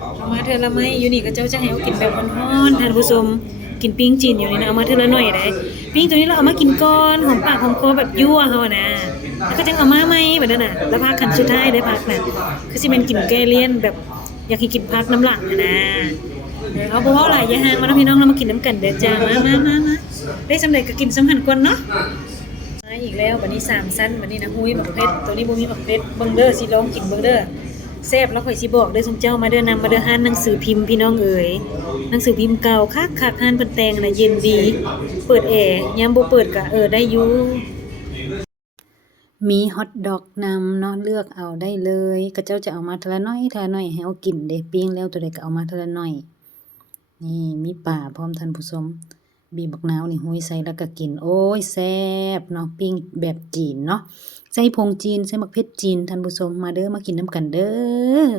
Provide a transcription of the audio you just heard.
เอามาเทื่อละไม้อยู่นี่ก็เจ้าจะให้เอากินแบบร้อนๆท่านผู้ชมกินปิ้งจีนอยู่นี่นะเอามาเทื่อละหน่อยได้ปิ้งตัวนี้เราเอามากินก่อนหอมปากหอมคอแบบยั่วเฮาอะนะแล้วก็จังเอามาใหม่แบบนั้นน่ะแล้วพักขั้นสุดท้ายได้พักน่ะคือสิแม่นกินแก้เลี่ยนแบบอยากให้กินพักน้ำหลังอะนะเอาบ่เว้าหลายอย่าห่างมาเนาะพี่น้องเรามากินน้ำกันเด้อจ้ามาได้สำเร็จก็กินสำหันก่อนเนาะมาอีกแล้วบัดนี้3ชั้นบัดนี้นะหุ้ยบักเพชรตัวนี้บ่มีบักเพชรเบิ่งเด้อสิลองกินเบิ่งเด้อ แซ่บแล้วข่อยสิบอกเด้อซุมเจ้ามาเด้อนำมาเด้อห้านหนังสือพิมพ์พี่น้องเอ๋ยหนังสือพิมพ์เก่าคักๆห้านเพิ่นแต่งน่ะเย็นดี เปิดแอร์ยามบ่เปิดก็ได้อยู่มีฮอตดอกนำเนาะเลือกเอาได้เลยก็เจ้าจะเอามาทีละน้อยทีละน้อยให้เอากินเด้ปิ้งแล้วตัวใดก็เอามาทีละน้อยนี่มีป่าพร้อมท่านผู้ชมบีบบักนาวนี่หุ้ยใส่แล้วก็กินโอ้ยแซ่บเนาะปิ้งแบบจีนเนาะใส่ผงจีนใส่มะเขือจีนท่านผู้ชมมาเด้อมากินน้ำกันเด้อ